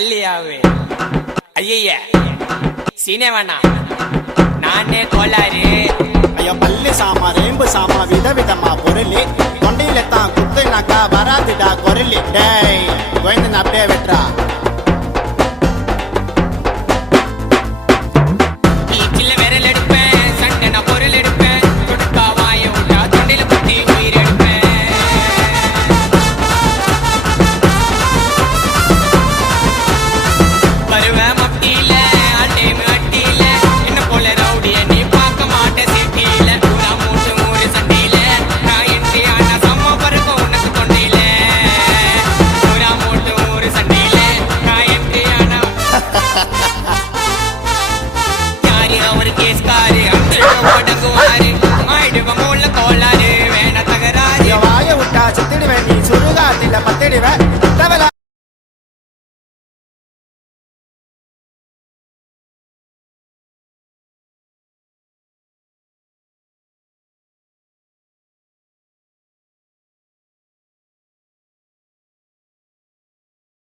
கல்லியாவே ஐய சீனே வேணாம் நானே கோளாறு. ஐயோ பல்லு சாமா ரேம்பு சாமா விதவிதமா பொருளி தொண்டையில தான் குத்துனாக்கா வராதுடா குரலி. டேய் கோயந்தன் அப்படியே வெட்டுறா.